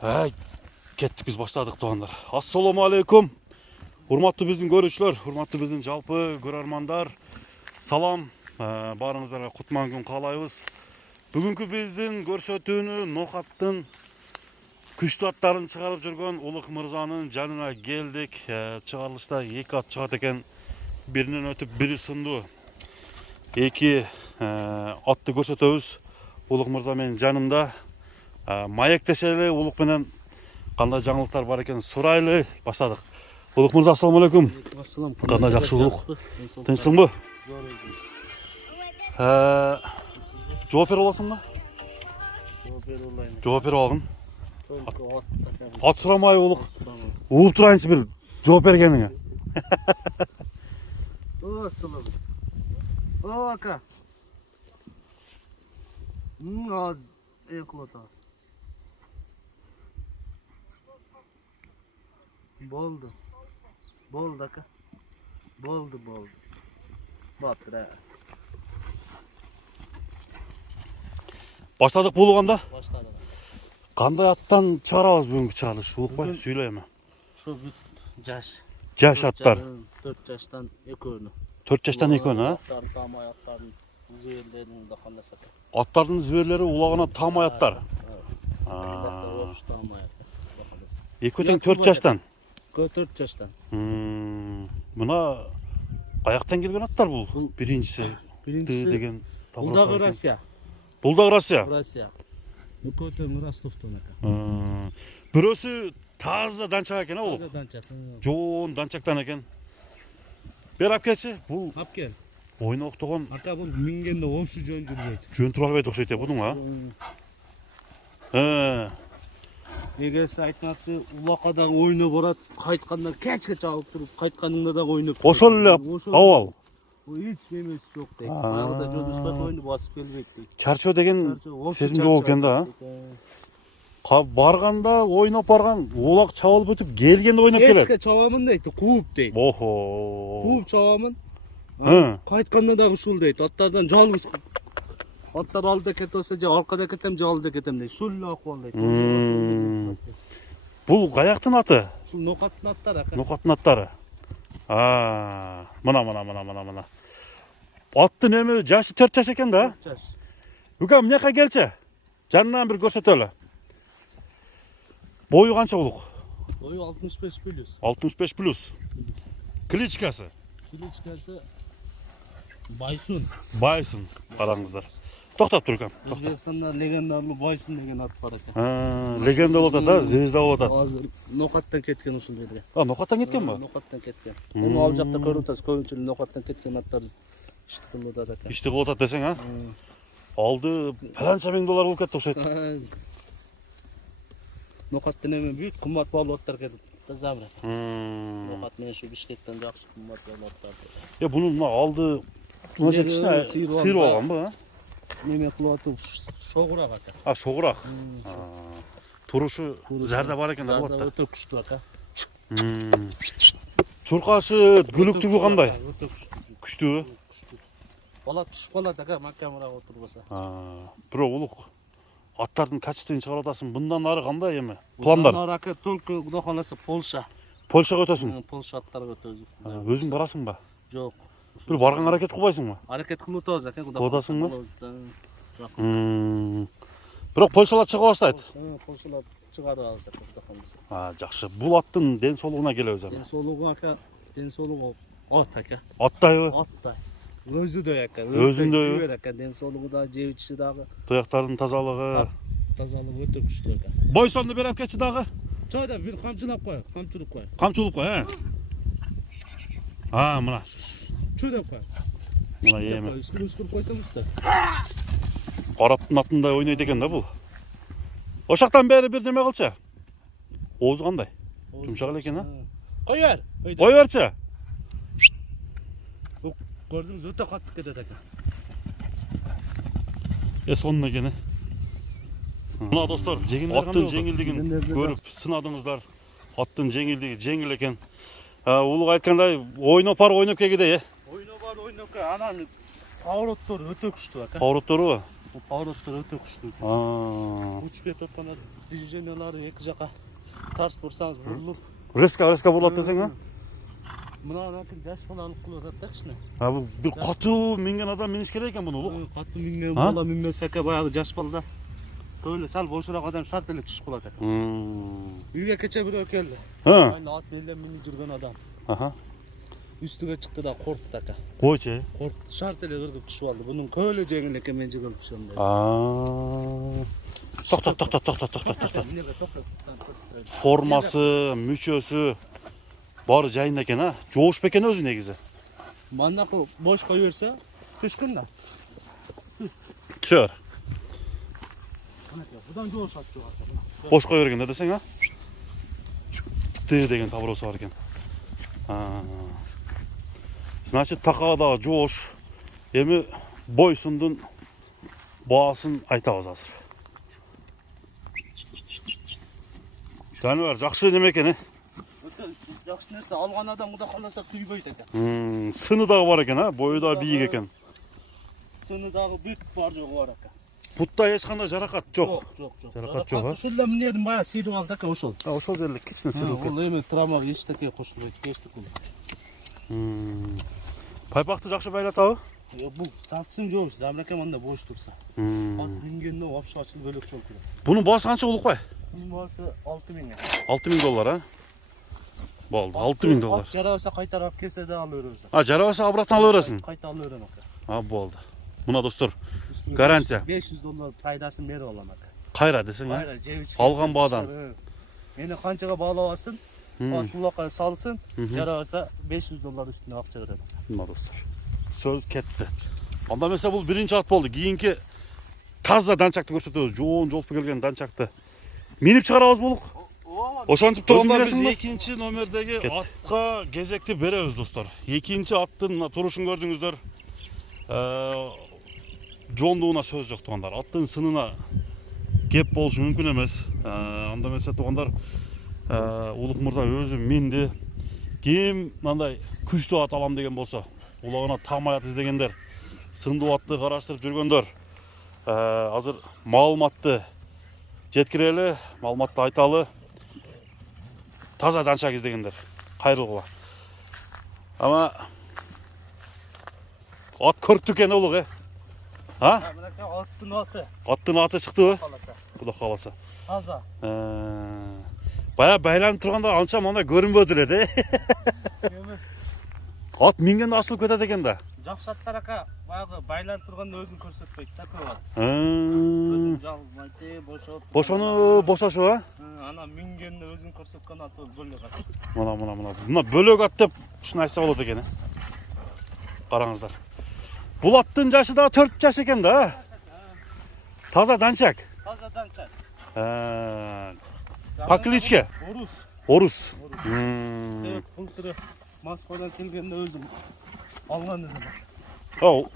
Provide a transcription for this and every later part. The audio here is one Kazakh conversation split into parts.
Kettik biz başladık doğanlar. Assalamu alaikum. Hurmatlı bizim görüşler, hurmatlı bizim жалпы көрерmanдар. Salam. Barыңыздарга кутман күн каалайбыз. Бүгүнкү биздин көрсөтүүнү Нокаттын күчтүү аттарын чыгарып жүргөн Улук мырзанын жанына келдик. Чыгарылышта 2 ат чыгат экен. Биринен өтүп бири сынду. 2 атты көрсөтөбүз. Улук мырза менин жанымда. Маектешели Улук менен кандай жаңылыктар бар экен сурайлы. Баштадык. Улук мырза, ассаламу алейкум. Кандай жакшы Улук? Тынчсыңбы? Жооп бере аласыңбы? Жооп бере алгын. Ат сурамай Улук. Угуп турайынчы бир жооп бергениңе. О, ака. Az ekota. Boldu. Boldu aka. Boldu. Batıra. Баштадык болгондо? Başladı. Кандай аттан чыгарабыз бүгүнкү чыгарылыш? Улукбай, сүйлөймүн. Şu bir yaş. Жаш аттар. 4 yaştan ekönü. 4 жаштан экөөнү, а? Аттар, там аяктарын, зүйелерин да кандай сата. Аттардын зүйрлери улагына там аяттар. Экөө тең 4 жаштан. 4 yaştan. Мына каяктан келген аттар бул? Биринчиси деген Бул да Россия. Бул да Россия. Россия. Экөө тең Ростовтон ака. Бирөөсү таза данчак экен, а бул? Таза данчак. Жоон данчактан экен. Бер апкечи, бул Апкен. ойноктогон Ата бул мингенде омсу жөн жүрбөйт. жөн тура албайт окшойт бунун, а? Эгерсе айтмакчы улакада ойноп барат, кайтканда кечке чабып туруп, кайтканыңда да ойноп. Ошол эле абал. Эч немеси жок дейт. Баягыда жодуспай ойноп басып келбейт дейт. Чарчоо деген сезим жок экен да, а? Барганда ойноп барган, улак чабылып өтүп келгенде ойноп келет. Кечке чабамын дейт, кууп дейт. Охо. Кууп чабамын. Кайтканда дагы ушул дейт. Аттардан жалгыз аттар алдыда кетип болсо, же аркада кетем, же алдыда кетем дейт. Ушул эле акыбал дейт. Бул каяктын аты? Ушул Нокаттын аттары ака. Нокаттын аттары. Мына. Аттын эми жашы 4 жаш экен да? 4 жаш. Үкем, мынакка келчи. Жанынан бир көрсөтөлү. Бою канча Улук? Бою 65 плюс. 65 плюс. Кличкасы? Кличкасы Байсун. Байсун, караңыздар. Токтоп тур үкем. Өзбекстанда легендарлуу Байсун деген ат бар экен. Легенда болуп атат да, звезда болуп атат. Азыр Нокаттан кеткен ушул жерге. Нокаттан кеткен ба? Нокаттан кеткен. Муну ал жакта көрүп атасыз, көбүнчө Нокаттан кеткен аттар ишти кылып атат экен. Ишти кылып атат десең, а? Алды паланча миң доллар болуп кетти окшойт. Нокаттан эми бүт кымбат баалуу аттар кетип тазабыр. Нокат менен ушу Бишкектен жакшы кымбат баалуу аттар. Бунун мына алды мына кичине сыйрып алганбы, а? Неме кылып атып шогурак ака. Шогурак. Турушу зарда бар экен да бул атта. Өтө күчтүү ака. Чуркашы, күлүктүгү кандай? Өтө Күчтүүбү? Бала түшүп калат ака, макамырак отурбаса. Бирок Улук аттардын качествосун чыгарып атасың. Мындан ары кандай эми? Пландар? Мындан ары ака только Кудай кааласа Польша. Польшага өтөсүң? Польша аттарга өтөбүз. Өзүң барасың ба? Жок. Бир барган аракет кылбайсыңбы? Аракет кылып атабыз ака, Кудай Кылып атасыңбы? кааласа. Бирок Польшалар чыга баштайт. Польшалар чыгарып алабыз ака, Кудай кааласа. Жакшы. Бул аттын ден соолугуна келебиз эми. Ден соолугу ака, ден соолугу ат ака. Аттайбы? Аттай. Өзүдөй ака. Өзүндөй ака, ден соолугу да, жеп ичиши дагы. Туяктардын тазалыгы. Тазалыгы өтө күчтүү ака. Бойсонду берип кетчи дагы. Чойда бир камчылап кой, камчылып кой. Камчылып кой, мына. Чойда кой. Мына эми. Үскүрүп койсоңуз да. Араптын атында ойнойт экен да бул. Ошактан бери бир неме кылчы. Оозу кандай? Жумшак эле экен, а? Кой бер. Кой берчи. Көрдүңүз, өтө катты кетет ака. Сонун экен. Мына достор, аттын жеңилдигин көрүп сынадыңыздар. Аттын жеңилдиги жеңил экен. Улук айткандай, ойноп келгидей, Ойноп кел, анан Павроттор өтө күчтүү ака. Павроттору Bu pavrottар öte kuçlu. Uç bet otana движениялары эки жака тарс бурсаңыз бурулуп. Reska бурулат десең, а? Мынанакын жаш бала алып кылып атат да кичине. Ha bu bir katı mingen adam miniş керек екен bunu улук. Катты минген бала минмесе эке баягы жаш балда. Böyle sal boşurak adam şart эле түшүп калат экен. Үйгө кече бирөө келди. Ha. Айла ат менен минип жүргөн адам. Aha. Üstüge çıktı da korktu aka. Koyçe. Korktu. Şart ele kırdıp düşüp aldı. Bunun köyle jengil eken men jigilip düşüyorum dedi. Toxtat. Forması, müçösü bari jayın eken ha. Joğuş beken özü negizi. Mandakı boş koyuverse kışkın da. Tör. Buradan joğuş atıyor aka. Boş koyuvergen ne desen ha? Tı degen tabrosu var eken. Значит, takada joğuş. Emi boysundun bağaсын айтабыз азыр. Жаныбар жакшы неме экен, Жақсы нәрсе алған адам құда қаласа күйбейді екен. Сыны дагы бар экен, а? Бойу да бийик экен. Сыны дағы бүт бар жоғы бар екен. Бутта ешқандай жарақат жоқ. Жоқ. Жарақат жоқ, а? Ушулда мінерін бая сыйрып алды екен ошол. Ошол жерлик кичине сыйрылып кетти. Ол эми травмага эчтеке кошулбайт, кештик бул. Пайпакты жакшы байлатабы? Бул сатсын жош, замраке мында бош турса. Ат мингенде вообще ачылып бөлөк жол керек. Bunun bağısı kança улукбай? Bunun bağısı 6.000. 6000 dolar, ha? Болду, 6000 dolar. Ат жарабаса кайтарып келсе да алып беребиз. Ha, жарабаса обратно ала бересиң. Кайта алып берем ака. Ha, болду. Мына достор, гарантия. $500 пайдасын берип алам ака. Кайра десең, ha? Кайра жеп ичкен. Алган баадан. Мени канчага баалабасын, ат булакка салсын, жарабаса $500 үстүнө акча берем. Mına dostlar. Söz ketти. Анда mesela бул биринчи ат болду. Кийинки таза данчакты көрсөтөбүз. Жоон жолпу келген данчакты. Минип чыгарабыз булук. Ошентип турганда биз экинчи номердеги атка кезекти беребиз достор. Экинчи аттын мына турушун көрдүңүздөр. Жондугуна сөз жок тугандар. Аттын сынына кеп болушу мүмкүн эмес. Анда mesela тугандар Улук мырза өзү минди. Ким мындай күчтүү ат алам деген болсо, улагына тамай ат издегендер, сындуу атты караштырып жүргөндөр, азыр маалыматты жеткирели, маалыматты айталы, таза данчак издегендер кайрылгыла. Ама ат көрктү экен улук, а? Мынакей аттын аты. Аттын аты чыктыбы? Кудай кааласа. Таза. Бая байланып турганда анча мындай көрүнбөдү эле, Ат мингенде асылып кетет экен да. Жакшы аттар ака, баягы байланып турганда өзүн көрсөтпөйт, такой бар. Өзүн жалмайт, Бошошуп, а? Ана мингенде өзүн көрсөткөн ат бөлөк ат. Мына бөлөк ат деп ушуну айтса болот экен. Караңыздар. Бул аттын жашы да 4 жаш экен да. Таза данчак. Таза данчак. По кличке? Орус. Былтыр Москвадан келгенде өзүм алган элем.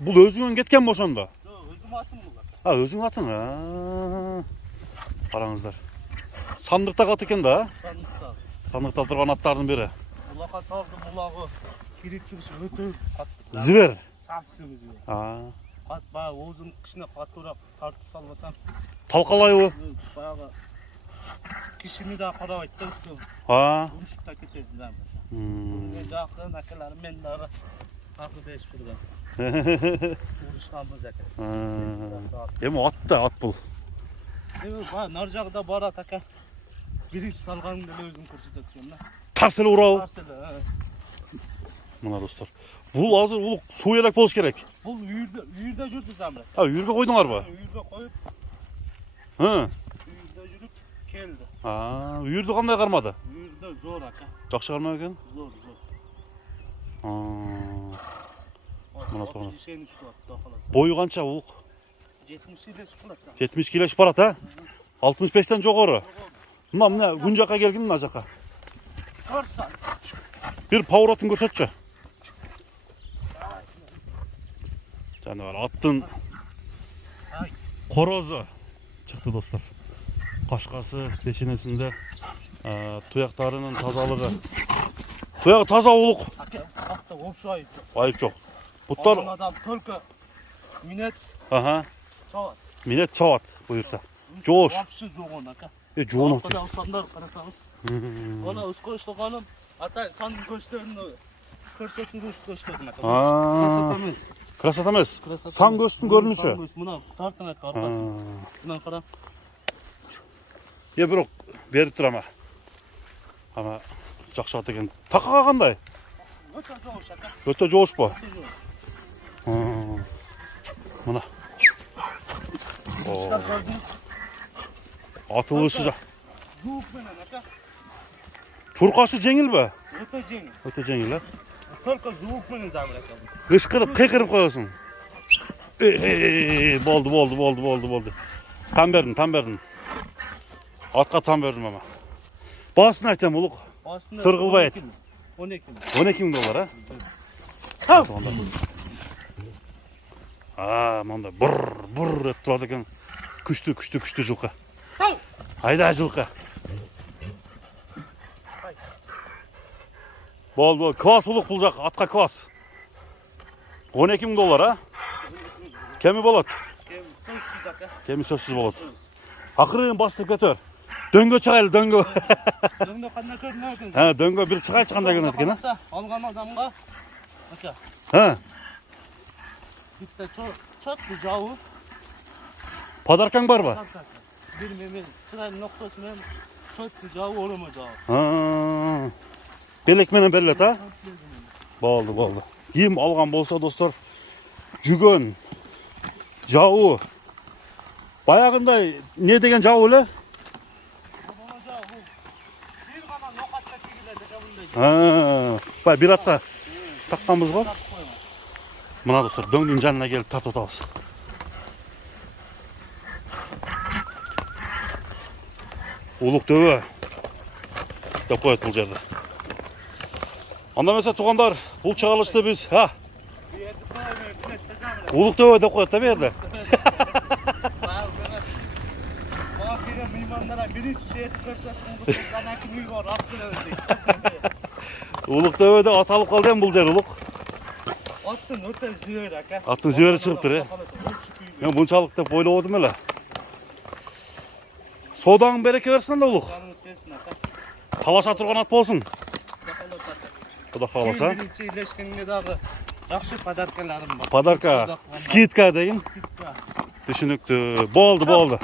Бул өзүңөн кеткен бе ошондо? Өзүм атым бул. Өзүң атың. Караңыздар. Сандыкта кат экен да? Сандыкта турган аттардын бири. Булакка салды, булагы киректигиш өтө катты. Зибер. Сапсыз зибер. Кат баа оозун кичине катуураак тартып салбасаң, Талкалайбы? Баягы кишини да карабайт да үстү. Урушуп да кетесиң да. Мен жакын акаларым мен дагы акы берип турган. Урушканбыз ака. Эми ат бул. Эми баа нар жагда барат ака. Биринчи салганымда эле өзүм көрсөтөт турам да. Тарс эле урабы? Тарс эле. Мына достор. Бул азыр улук суу элек болуш керек. Бул үйүрдө жүрдү замыр. Үйүргө койдуңарбы? Үйүргө коюп. Үйүрдө жүрүп келди. Үйүрдө кандай кармады? Үйүрдө зор ака. Жакшы кармак экен? Зор. Мына тоғын. Бою канча улук? 70 кило чыккан. 70 кило барат, а? 65тен жогору. Мына күн жакка келгин, мына жакка. Көрсөт. Бир поворотун көрсөтчү. Жаныбар аттын корозу чыкты достор. Кашкасы, пешенесинде, туяктарынын тазалыгы. Туягы таза улук. Акта вообще айып жок. Айып жок. Буттар адам только минет. Çavat. Millet çavat buyursa. Joş. Вообще жоқ оны aka. Жоғын. Ortada usanlar қарасаңыз. Ona üst koştuğanım. Hatta san göçlerini көрсетуге üst koşturdum aka. Красотамыз. Красота емес. Сан көстің көрініші. Мына тартын aka арқасын. Мына қара. Бирок беріп тұр ама. Ама жақсы ат екен. Тақаға қандай? Өте жоғыш aka. Өте жоғыш па? Өте жоғыш. Мына. Кuşlar gördünüz. Атылышы жа. Жуықпенен aka. Чурқашы жеңіл бе? Өте жеңіл. Өте жеңіл, а? Только жуықпенен забыр aka. Қышқырып, қиқырып қоясың. Болды. Там бердім. Атқа там бердім ама. Басын айтам, ұлық. Сырғылбай айт. 12 $12,000, а? Мында бұр ет тұрады екен. Күшті жылқы. Айда жылқы. Болды. Класс ұлық бұл жақ, атқа класс. $12,000, а? Кемі болады? Сөзсіз aka. Кемі сөзсіз болады. Ақырын бастып кетер. Дөңгө шығайлы, дөңгө. Дөңгө қандай көрінер екен? Дөңгө бір шығандай көрінеді екен, а? Алған адамға aka. Bitta çöktü jauı. Padarkan бар ба? Bilmem çırayın noktası men çöktü jauı olama jauı. Белек менен берилет, а? Болды. Ким алған болса, достар, жүгөн, жауы. Баяғындай не деген жауы эле? Bir gama nokatla çekiledi bunday. Bir атта таққанбыз ғой. Мына достар, дөңнің жанына келіп тартып атабыз. Улық дөбө деп қояды бұл жерде. Анда mesela туғандар, бұл чағалышты біз, Улық дөбө деп қояды да берді. Bakire mimandara birinci şeyi көрсөттүң. Канаки үй бар, аттын Улық дөбөдө аталып қалды бұл жер, Улық. Аттын өте зүйөр aka. Аттың зүйөрү шығып тұр, Мен бұншалық деп ойлап отырмын эле. Содаңың береке берсін да, Улық. Талаша тұрған ат болсын. Құда қаласа. Birinci iyileşkenge дағы жақсы подаркаларым бар. Подарка, скидка деген. Түсінікті. Болды.